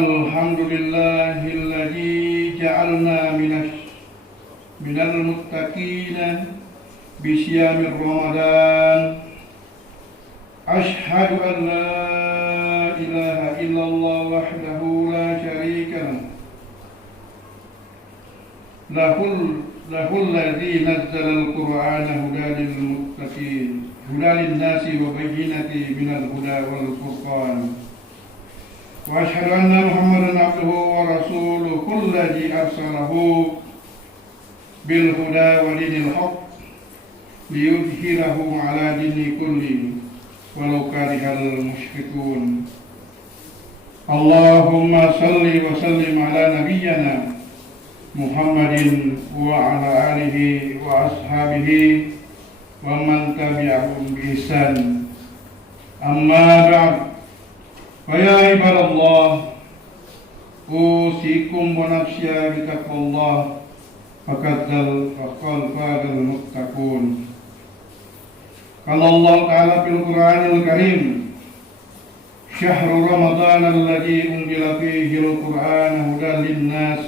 Alhamdulillahilladzi ja'alna minal muttaqina bisyamir Ramadan. Ashhadu an la ilaha illallah wahdahu la syarika lahu lahul ladzi nazzala al-Qur'ana hudan lil muttaqin hudan lin-nasi wa bayyinatin minal huda wal furqan. Wa asyhadu anna Muhammadan abduhu wa rasuluhu alladzi arsalahu bil huda wa dinil haqq liyudhhirahu 'ala dini kulli walau karihal musyrikun. Allahumma salli wa sallim ala nabiyyina Muhammadin wa ala alihi wa ashabihi wa man tabi'ahum bi ihsan. Amma ba'd. Fa ya ibadallah, usikum wa nafsiya bi taqwallah, faqad fazal muttaqun. Qala Allah Ta'ala fil Qur'anil Karim, Syahrul Ramadan alladzi unzila fihi al-Qur'an hudan lin-nas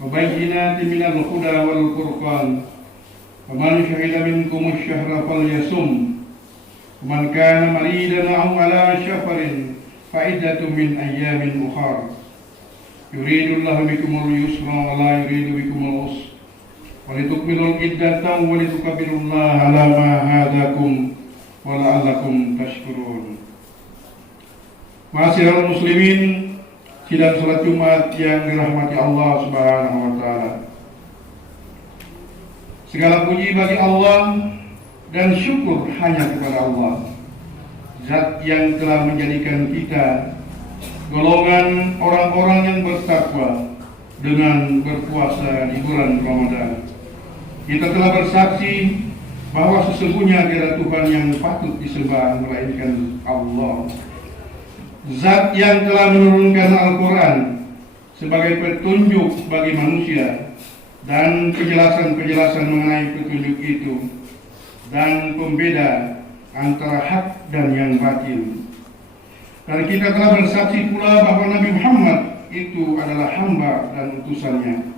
wa bayyinatin minal huda wal furqan. Faman syahida minkum asy-syahra falyasum. Faman kana maridan aw ala safarin fa'iddatun min ayyamin ukhra. Yuridu Allahu bikumul yusra wa la yuridu bikumul usra. Wa litukmilul iddata wa litukabbirullaha ala ma hadakum wa la'allakum tashkurun. Ma'asyiral muslimin, sidang salat Jumat yang dirahmati Allah Subhanahu wa taala. Segala puji bagi Allah dan syukur hanya kepada Allah, Zat yang telah menjadikan kita golongan orang-orang yang bertakwa dengan berpuasa di bulan Ramadan. Kita telah bersaksi bahwa sesungguhnya tiada Tuhan yang patut disembah melainkan Allah, Zat yang telah menurunkan Al-Quran sebagai petunjuk bagi manusia dan penjelasan-penjelasan mengenai petunjuk itu dan pembeda antara hak dan yang batil. Dan kita telah bersaksi pula bahwa Nabi Muhammad itu adalah hamba dan utusannya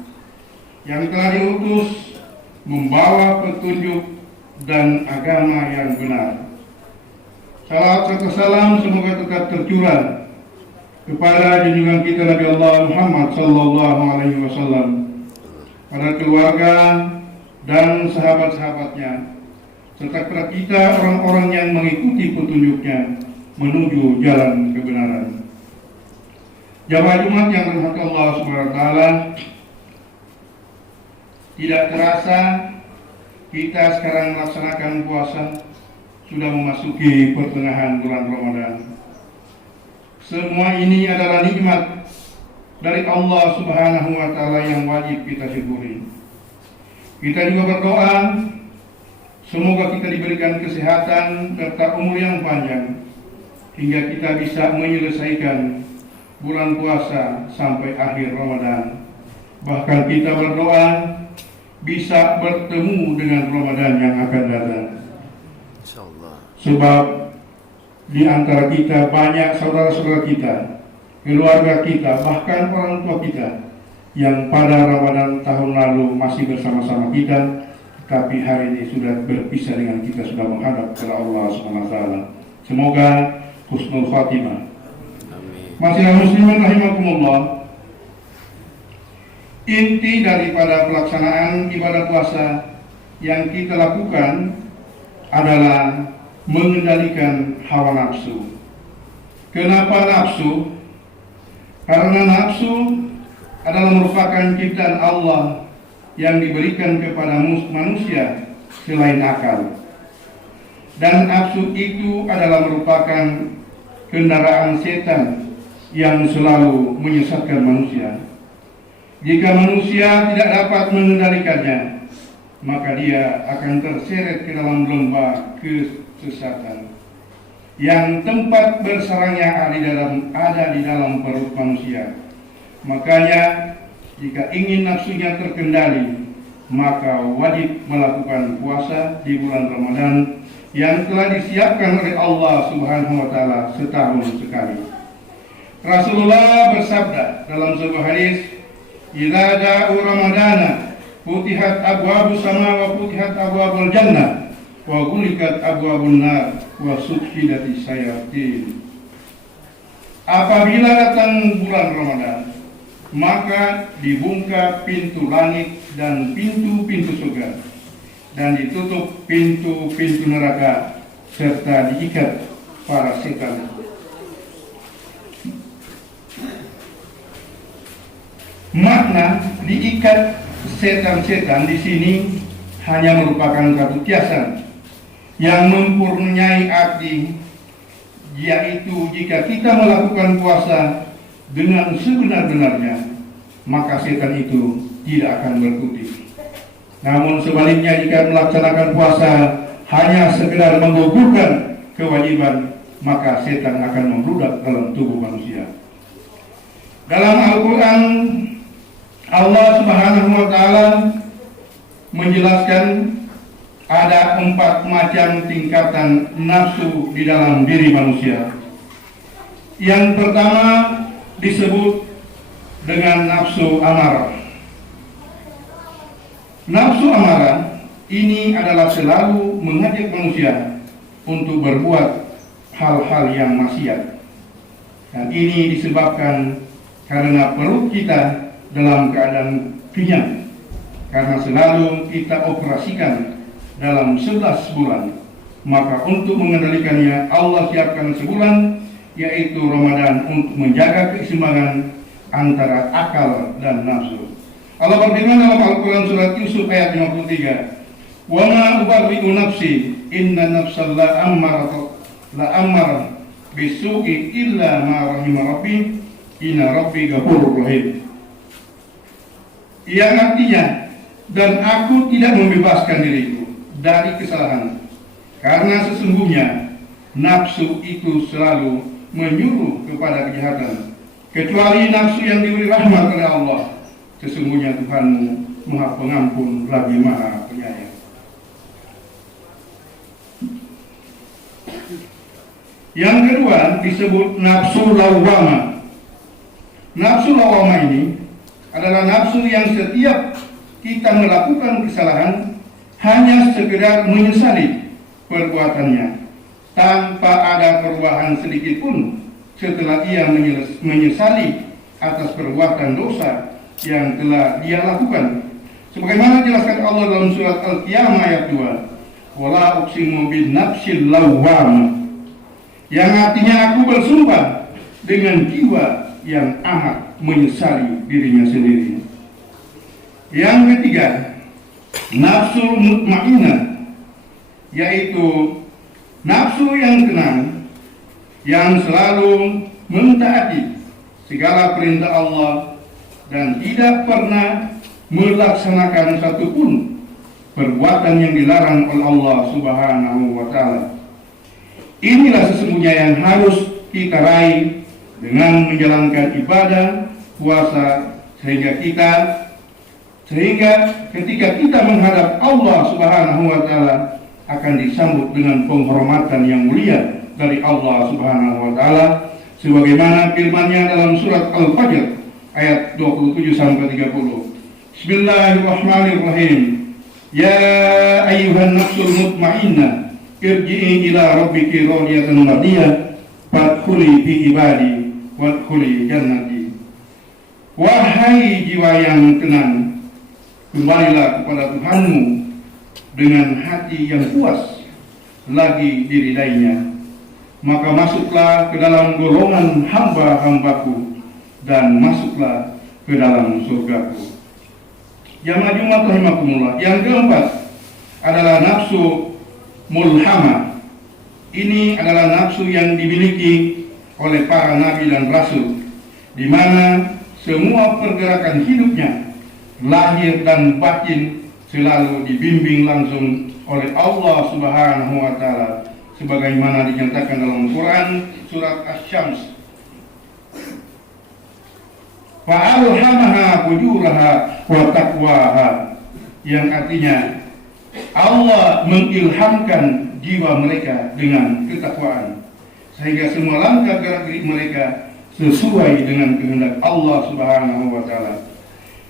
yang telah diutus membawa petunjuk dan agama yang benar. Salam serta salam semoga tetap tercurah kepada junjungan kita Nabi Allah Muhammad sallallahu alaihi wasallam, pada keluarga dan sahabat-sahabatnya, serta kepada kita orang-orang yang mengikuti petunjuknya menuju jalan kebenaran. Jamaah Jumat yang dirahmati Allah Subhanahu wa taala, tidak terasa kita sekarang melaksanakan puasa sudah memasuki pertengahan bulan Ramadan. Semua ini adalah nikmat dari Allah Subhanahu wa taala yang wajib kita syukuri. Kita juga berdoa semoga kita diberikan kesehatan serta umur yang panjang hingga kita bisa menyelesaikan bulan puasa sampai akhir Ramadan. Bahkan kita berdoa bisa bertemu dengan Ramadan yang akan datang. Sebab di antara kita banyak saudara-saudara kita, keluarga kita, bahkan orang tua kita yang pada Ramadan tahun lalu masih bersama-sama kita, tapi hari ini sudah berpisah dengan kita, sudah menghadap kepada Allah SWT. Semoga husnul khatimah. Masyiral muslimin rahimakumullah, inti daripada pelaksanaan ibadah puasa yang kita lakukan adalah mengendalikan hawa nafsu. Kenapa nafsu? Karena nafsu adalah merupakan ciptaan Allah yang diberikan kepada manusia selain akal. Dan nafsu itu adalah merupakan kendaraan setan yang selalu menyesatkan manusia. Jika manusia tidak dapat mengendalikannya, maka dia akan terseret ke dalam lembah kesesatan yang tempat bersarangnya ada di dalam perut manusia. Makanya jika ingin nafsunya terkendali, maka wajib melakukan puasa di bulan Ramadan yang telah disiapkan oleh Allah Subhanahu wa taala setahun sekali. Rasulullah bersabda dalam sebuah hadis, "Idza ja'u Ramadana, futihat abwabus sama wa futihat abwabul jannah, wa ghuliqat abwabun nar, wa suffidatis syayatin." Apabila datang bulan Ramadan, maka dibuka pintu langit dan pintu-pintu surga, dan ditutup pintu-pintu neraka, serta diikat para setan. Makna diikat setan-setan di sini hanya merupakan satu kiasan yang mempunyai arti, yaitu jika kita melakukan puasa dengan sebenar-benarnya, maka setan itu tidak akan berkutik. Namun sebaliknya, jika melaksanakan puasa hanya sekedar menggugurkan kewajiban, maka setan akan membludak dalam tubuh manusia. Dalam Al-Quran, Allah Subhanahu wa Ta'ala menjelaskan ada 4 macam tingkatan nafsu di dalam diri manusia. Yang pertama disebut dengan nafsu amarah. Nafsu amarah ini adalah selalu mengajak manusia untuk berbuat hal-hal yang maksiat. Dan ini disebabkan karena perut kita dalam keadaan kenyang, karena selalu kita operasikan dalam 11 bulan. Maka untuk mengendalikannya Allah siapkan sebulan, yaitu Ramadan, untuk menjaga keseimbangan antara akal dan nafsu. Allah berfirman dalam Al-Quran surat Yusuf ayat 53, "Wa ma ubarri'u nafsi, inna nafsal la ammar bisu'i illa ma rahima rabbi, inna rabbi ghafurur rahim." Yang artinya, dan aku tidak membebaskan diriku dari kesalahan, karena sesungguhnya nafsu itu selalu menyuruh kepada kejahatan, kecuali nafsu yang diberi rahmat oleh Allah. Sesungguhnya Tuhanmu Maha Pengampun lagi Maha Penyayang. Yang kedua disebut nafsu lawwamah. Nafsu lawwamah ini adalah nafsu yang setiap kita melakukan kesalahan hanya sekedar menyesali perbuatannya tanpa ada perubahan sedikit pun setelah ia menyesali atas perbuatan dosa yang telah dia lakukan. Sebagaimana dijelaskan Allah dalam surat Al-Qiyamah ayat 2, "Wala uqsimu bin nafsil lawwamah," yang artinya aku bersumpah dengan jiwa yang amat menyesali dirinya sendiri. Yang ketiga, nafsu mutmainnah, yaitu nafsu yang tenang, yang selalu mentaati segala perintah Allah dan tidak pernah melaksanakan satupun perbuatan yang dilarang oleh Allah Subhanahu wa Ta'ala. Inilah sesungguhnya yang harus kita raih dengan menjalankan ibadah puasa, sehingga ketika kita menghadap Allah Subhanahu wa Ta'ala akan disambut dengan penghormatan yang mulia dari Allah Subhanahu wa Ta'ala, sebagaimana firman-Nya dalam surat Al-Fajr ayat 27 sampai 30. Bismillahirrahmanirrahim. Ya ayyuhan nafsul mutmainnah, irji'i ila rabbiki radiyatan mardiyah, fadkhuli fi ibadi wadkhuli jannati. Wahai jiwa yang tenang, kembalilah kepada Tuhanmu dengan hati yang puas lagi diridainya, maka masuklah ke dalam golongan hamba-hambaku dan masuklah ke dalam surgaku. Jamaah Jumat rahimakumullah. Yang keempat adalah nafsu mulhamah. Ini adalah nafsu yang dimiliki oleh para nabi dan rasul, di mana semua pergerakan hidupnya, lahir dan batin, selalu dibimbing langsung oleh Allah Subhanahu wa Ta'ala, sebagaimana dinyatakan dalam Quran surat Asy-Syams. Fa'alhamaha fujuraha wa taqwaha, yang artinya Allah mengilhamkan jiwa mereka dengan ketakwaan, sehingga semua langkah gerak gerik mereka sesuai dengan kehendak Allah Subhanahu wa taala.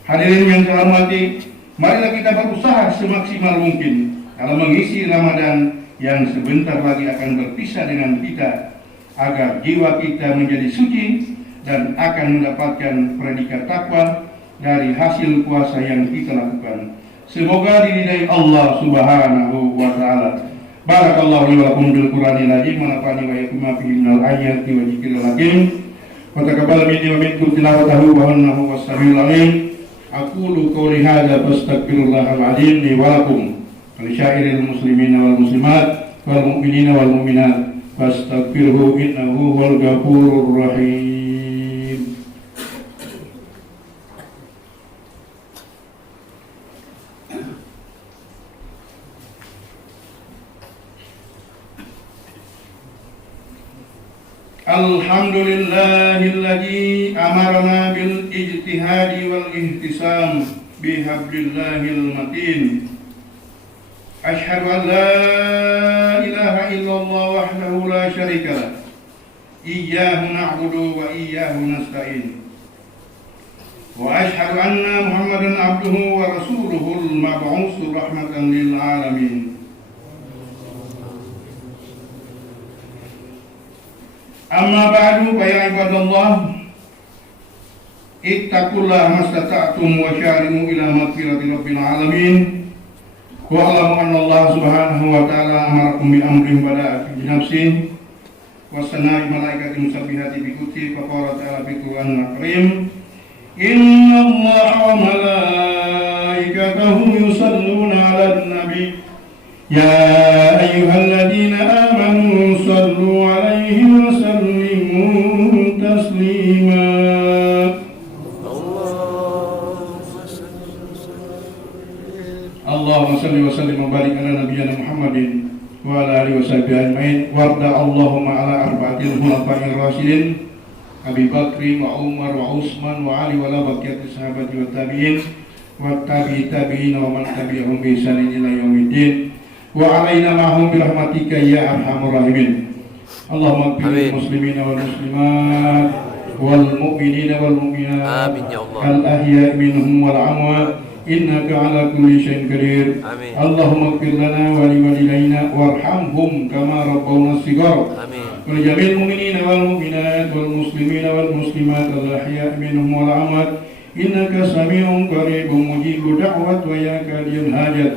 Hadirin yang saya hormati, marilah kita berusaha semaksimal mungkin dalam mengisi Ramadan yang sebentar lagi akan berpisah dengan kita, agar jiwa kita menjadi suci dan akan mendapatkan predikat takwa dari hasil puasa yang kita lakukan. Semoga diridai Allah Subhanahu wa taala. Barakallahu li wa lakum bil Qur'anil azim wa nafa'ani wa iyyakum ma fihi minal ayati wa dzikril hakim. Wa taqabbal minni wa minkum tilawatahu wa innahu was-sami'ul 'alim. Aqulu qawli hadza fastaghfirullahal 'azim li wa lakum wa li syairil muslimina wal muslimat wal mu'minina wal mu'minat fastaghfirhu innahu huwal ghafurur rahim. Alhamdulillahilladzi amarna bil ijtihadi wal ihtisam bihablillahil matin. Asyhadu an la ilaha illallah wahdahu la syarika lah. Iyyahu na'budu wa iyyahu nasta'in. Wa asyhadu anna Muhammadan abduhu wa rasuluhul mab'uts rahmatan lil alamin. Amma ba'du fa ya ibadallah, ittaqullaha mastata'tum wa syari'u ila maghfirati rabbil alamin. Wa alamu anna Allah subhanahu wa ta'ala amarakum bi amrin bada'a fi nafsi wa sana'i malaikati musabbihati bi qudsi fa qala ta'ala fi Qur'anil karim, inna Allaha wa malaikatahu yusalluna 'alan nabi ya ayyuhalladzina amanu sallu 'alaihi wa sallimu taslima. Allahumma salli wa sallim wa barik ala nabiyyina Muhammadin wa ala alihi wa sahbihi ajmain. Warda Allahumma ala arba'atil khulafa'ir rasyidin Abi Bakri wa Umar wa Utsman wa Ali wa ala baqiyati sahabati wa tabi'in wa tabi'in wa man tabi'ahum bi ihsanin ila yaumiddin. Wa alaina ma'hum bi rahmatika ya arhamar rahimin. Allahumma ighfir lil muslimina wal muslimat wal mu'minina wal mu'minat al ahya'i minhum wal amwat innaka ala kulli syai'in qadir. Allahumma ighfir lana wa li walidayna warhamhum kama rabbawna shighara. Wa li jami'il mu'minina wal mu'minat wal muslimina wal muslimat al ahya'i minhum wal amwat innaka sami'un qaribun mujibud da'wat wa ya qadiyal hajat.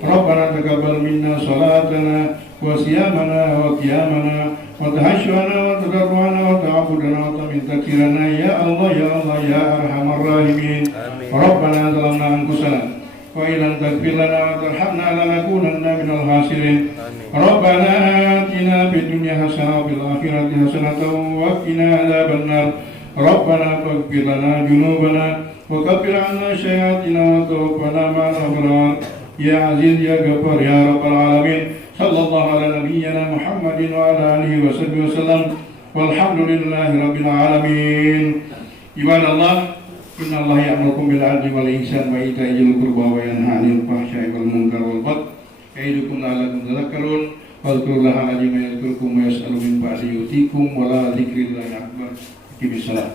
Rabbana taqabbal minna salatana wa siyamana wa qiyamana wa tahashshana wa tadarruana wa ta'abudana wa tamintakirana ya Allah ya Allah ya arhamar rahimin. Rabbana zalamna anfusana wa illam taghfir lana wa tarhamna lanakunanna minal khasirin. Rabbana atina fid dunya hasanah wa fil akhirati hasanah wa qina adzabannar. Rabbana faghfir lana dzunubana wa kaffir 'anna sayyi'atina wa tawaffana ma'al abrar. Ya Aziz ya Ghaffar ya Rabbal Alamin. Sallallahu ala nabiyyina Muhammadin wa ala alihi wa sahbihi wasallam. Walhamdulillahi Rabbil Alamin. Ibadallah, inna Allah ya'murukum bil 'adli wal ihsan wa ita'i dzil qurba wa yanha 'anil fahsya'i wal munkar wal baghi ya'idukum la'allakum tadhakkarun. Wadhkurullaha 'azima yadhkurkum wa yas'alu min ba'di yutikum wa la dzikrillahi akbar. Bismillah.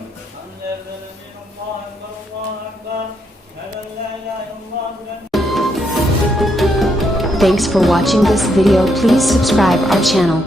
Thanks for watching this video. Please subscribe our channel.